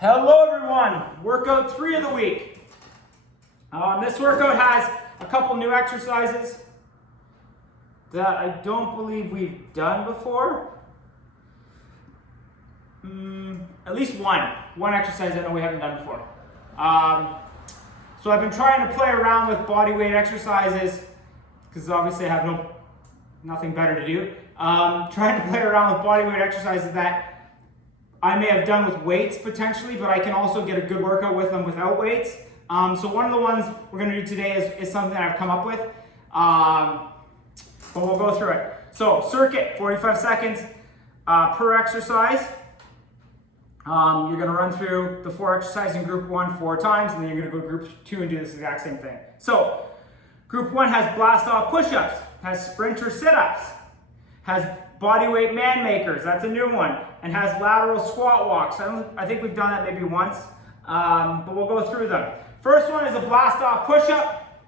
Hello everyone, workout 3 of the week. This workout has a couple new exercises that I don't believe we've done before. At least one exercise I know we haven't done before. So I've been trying to play around with body weight exercises because obviously I have nothing better to do. Trying to play around with body weight exercises that I may have done with weights potentially, but I can also get a good workout with them without weights. So one of the ones we're going to do today is something that I've come up with, but we'll go through it. So circuit, 45 seconds per exercise. You're going to run through the 4 exercises in group 1 4 times, and then you're going to go to group 2 and do this exact same thing. So group 1 has blast off push-ups, has sprinter sit-ups, has bodyweight man makers, that's a new one, and has lateral squat walks. I think we've done that maybe once, but we'll go through them. First one is a blast off push-up.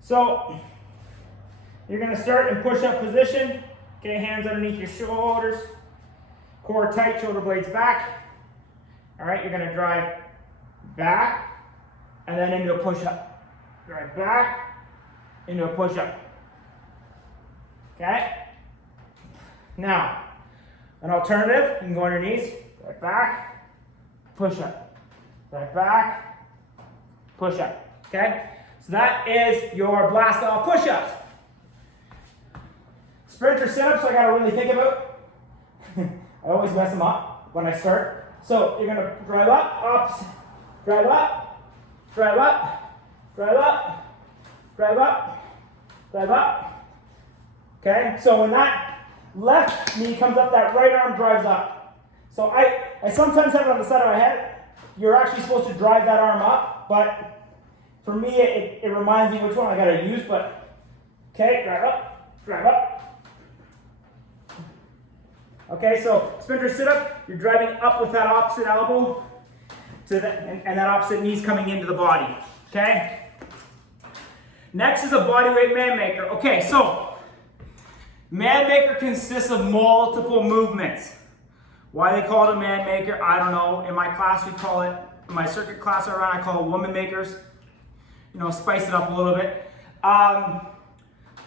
So you're going to start in push-up position. Okay, hands underneath your shoulders, core tight, shoulder blades back. All right, you're going to drive back and then into a push-up. Drive back into a push-up. Okay? Now, an alternative, you can go on your knees, right back, push up, right back, push up, okay? So that is your blast off push-ups. Sprinter sit-ups, I gotta really think about. I always mess them up when I start. So you're gonna drive up, drive up, drive up, drive up, drive up, drive up. Okay, so when that left knee comes up, that right arm drives up. So I sometimes have it on the side of my head. You're actually supposed to drive that arm up, but for me, it reminds me which one I gotta use, but okay, drive up, drive up. Okay, so sprinter sit-up, you're driving up with that opposite elbow and that opposite knee's coming into the body, okay? Next is a bodyweight man maker. Okay, so man maker consists of multiple movements. Why they call it a man maker, I don't know. In my class, we call it, in my circuit class I run, I call it woman makers. You know, spice it up a little bit.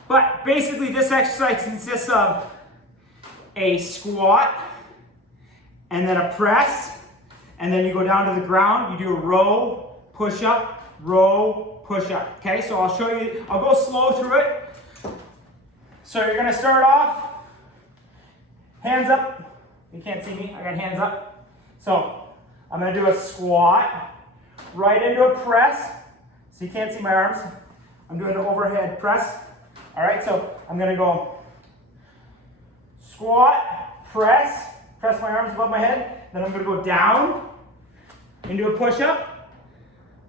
But basically this exercise consists of a squat, and then a press, and then you go down to the ground, you do a row, push up, okay? So I'll show you, I'll go slow through it. So you're gonna start off, hands up. You can't see me, I got hands up. So I'm gonna do a squat, right into a press. So you can't see my arms. I'm doing an overhead press. All right, so I'm gonna go squat, press my arms above my head. Then I'm gonna go down into a push-up.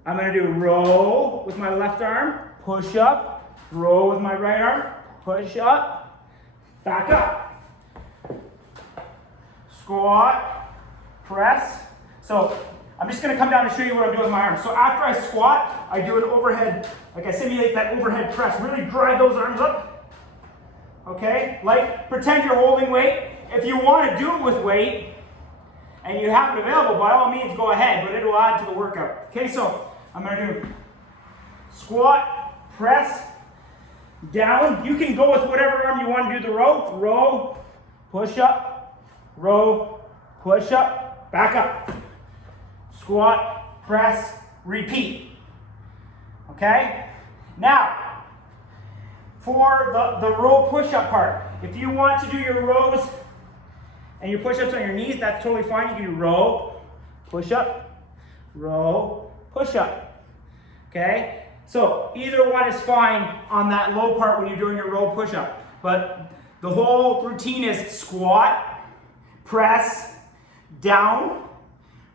I'm gonna do row with my left arm, push up, row with my right arm, push up, back up. Squat, press. So I'm just gonna come down and show you what I'm doing with my arms. So after I squat, I do an overhead, like I simulate that overhead press. Really drive those arms up. Okay? Like pretend you're holding weight. If you want to do it with weight and you have it available, by all means go ahead, but it will add to the workout. Okay, so I'm gonna do squat, press, down. You can go with whatever arm you want to do the row, push up, row, push up, back up. Squat, press, repeat. Okay? Now, for the row push-up part, if you want to do your rows and your push-ups on your knees, that's totally fine. You can do row, push-up, row, push-up. Okay? So either one is fine on that low part when you're doing your row push-up. But the whole routine is squat, press, down,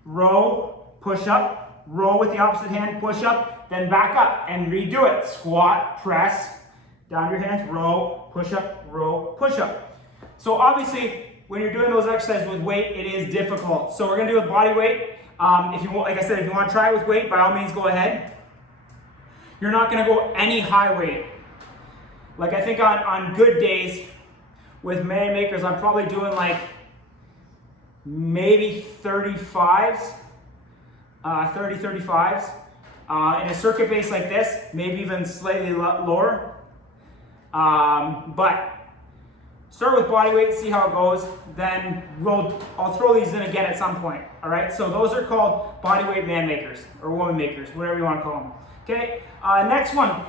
row, push-up, row with the opposite hand, push-up, then back up and redo it. Squat, press, down your hands, row, push-up, row, push-up. So obviously, when you're doing those exercises with weight, it is difficult. So we're gonna do it with body weight. If you want, like I said, if you want to try it with weight, by all means go ahead. You're not gonna go any high weight. Like I think on good days with man makers, I'm probably doing like maybe 35s, 35s. In a circuit base like this, maybe even slightly lower. But start with body weight, see how it goes. Then I'll throw these in again at some point. All right. So those are called body weight man makers or woman makers, whatever you want to call them. Okay. Next one,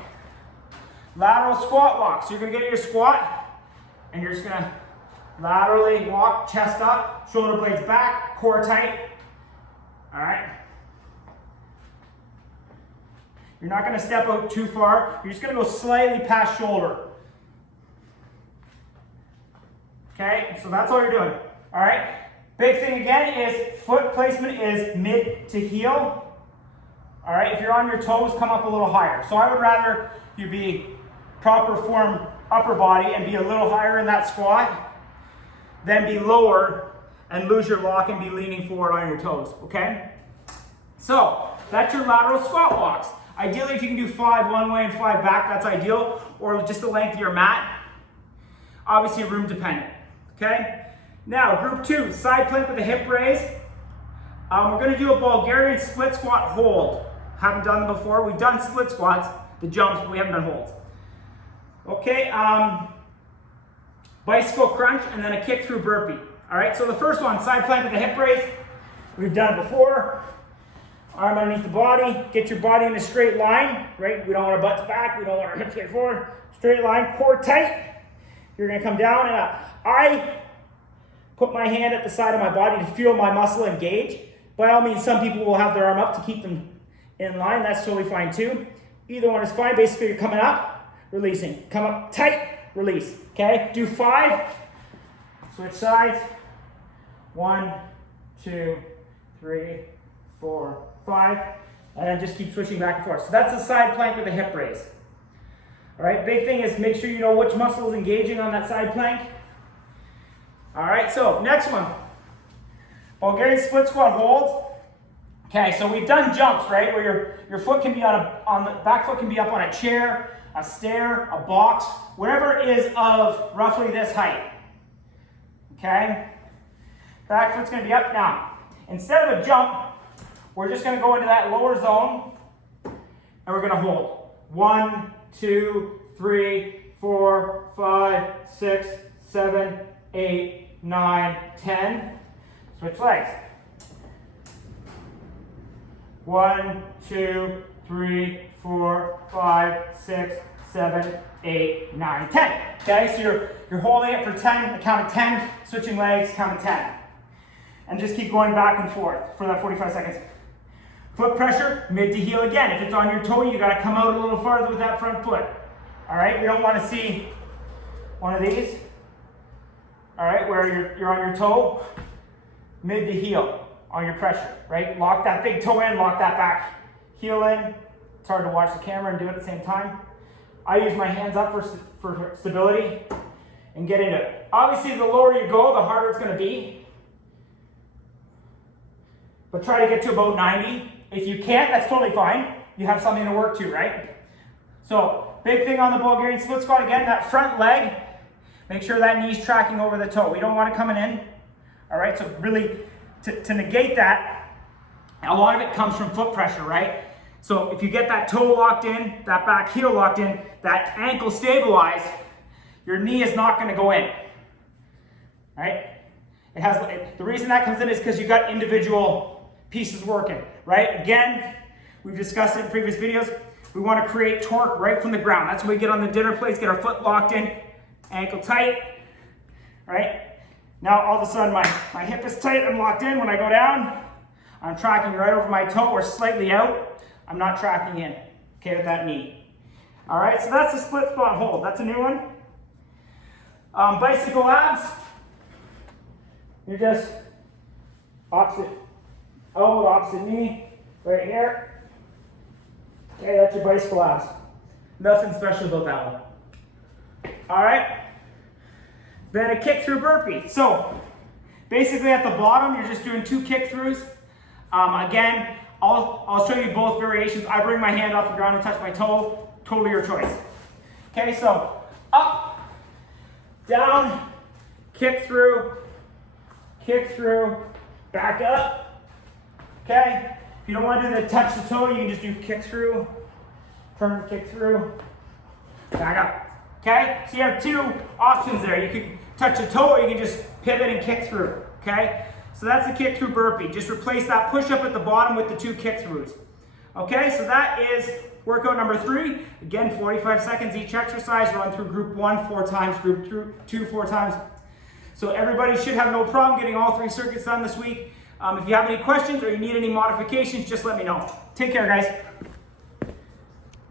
lateral squat walk. So you're gonna get your squat, and you're just gonna laterally walk, chest up, shoulder blades back, core tight. All right. You're not going to step out too far. You're just going to go slightly past shoulder. Okay, so that's all you're doing. All right. Big thing again is foot placement is mid to heel. All right. If you're on your toes, come up a little higher. So I would rather you be proper form upper body and be a little higher in that squat than be lower and lose your lock and be leaning forward on your toes. Okay. So that's your lateral squat walks. Ideally, if you can do 5 one way and 5 back, that's ideal, or just the length of your mat. Obviously, room dependent. Okay? Now, group 2, side plank with a hip raise. We're going to do a Bulgarian split squat hold. Haven't done them before. We've done split squats, the jumps, but we haven't done holds. Okay, bicycle crunch and then a kick through burpee. All right, so the first one, side plank with a hip raise. We've done it before. Arm underneath the body, get your body in a straight line, right? We don't want our butts back, we don't want our hips get forward. Straight line, core tight. You're gonna come down and up. I put my hand at the side of my body to feel my muscle engage. By all means, some people will have their arm up to keep them in line. That's totally fine too. Either one is fine. Basically, you're coming up, releasing. Come up tight, release. Okay, do 5. Switch sides. 1, 2, 3, 4, 5, and then just keep switching back and forth. So that's a side plank with a hip raise. All right, big thing is make sure you know which muscle is engaging on that side plank. All right, so next one, Bulgarian split squat hold. Okay, so we've done jumps, right, where your foot can be on the back foot can be up on a chair, a stair, a box, whatever is of roughly this height. Okay, back foot's gonna be up now. Instead of a jump, we're just going to go into that lower zone and we're going to hold. 1, 2, 3, 4, 5, 6, 7, 8, 9, 10. Switch legs. 1, 2, 3, 4, 5, 6, 7, 8, 9, 10. Okay, so you're holding it for 10, a count of 10, switching legs, count of 10. And just keep going back and forth for that 45 seconds. Foot pressure, mid to heel again. If it's on your toe, you gotta come out a little farther with that front foot. All right, we don't wanna see one of these. All right, where you're on your toe, mid to heel on your pressure, right? Lock that big toe in, lock that back heel in. It's hard to watch the camera and do it at the same time. I use my hands up for stability and get into it. Obviously, the lower you go, the harder it's gonna be. But try to get to about 90. If you can't, that's totally fine. You have something to work to, right? So, big thing on the Bulgarian split squat, again, that front leg, make sure that knee's tracking over the toe. We don't want it coming in. All right, so really, to negate that, a lot of it comes from foot pressure, right? So if you get that toe locked in, that back heel locked in, that ankle stabilized, your knee is not gonna go in, right? The reason that comes in is because you got individual pieces working, right? Again, we've discussed it in previous videos. We want to create torque right from the ground. That's when we get on the dinner plates, get our foot locked in, ankle tight, right? Now all of a sudden my hip is tight, I'm locked in. When I go down, I'm tracking right over my toe or slightly out. I'm not tracking in, okay, with that knee. All right, so that's a split squat hold. That's a new one. Bicycle abs. You're just opposite elbow, opposite knee, right here. Okay, that's your bicycle abs. Nothing special about that one. All right. Then a kick through burpee. So basically at the bottom, you're just doing 2 kick throughs. Again, I'll show you both variations. I bring my hand off the ground and touch my toe. Totally your choice. Okay, so up, down, kick through, kick through, back up, okay? If you don't want to do the touch the toe, you can just do kick through, turn, kick through, back up, okay? So you have two options there. You can touch the toe or you can just pivot and kick through, okay? So that's the kick through burpee. Just replace that push up at the bottom with the two kick throughs. Okay, so that is workout number 3. Again, 45 seconds each exercise. Run through group 1 4 times, group 2 4 times. So everybody should have no problem getting all 3 circuits done this week. If you have any questions or you need any modifications, just let me know. Take care, guys.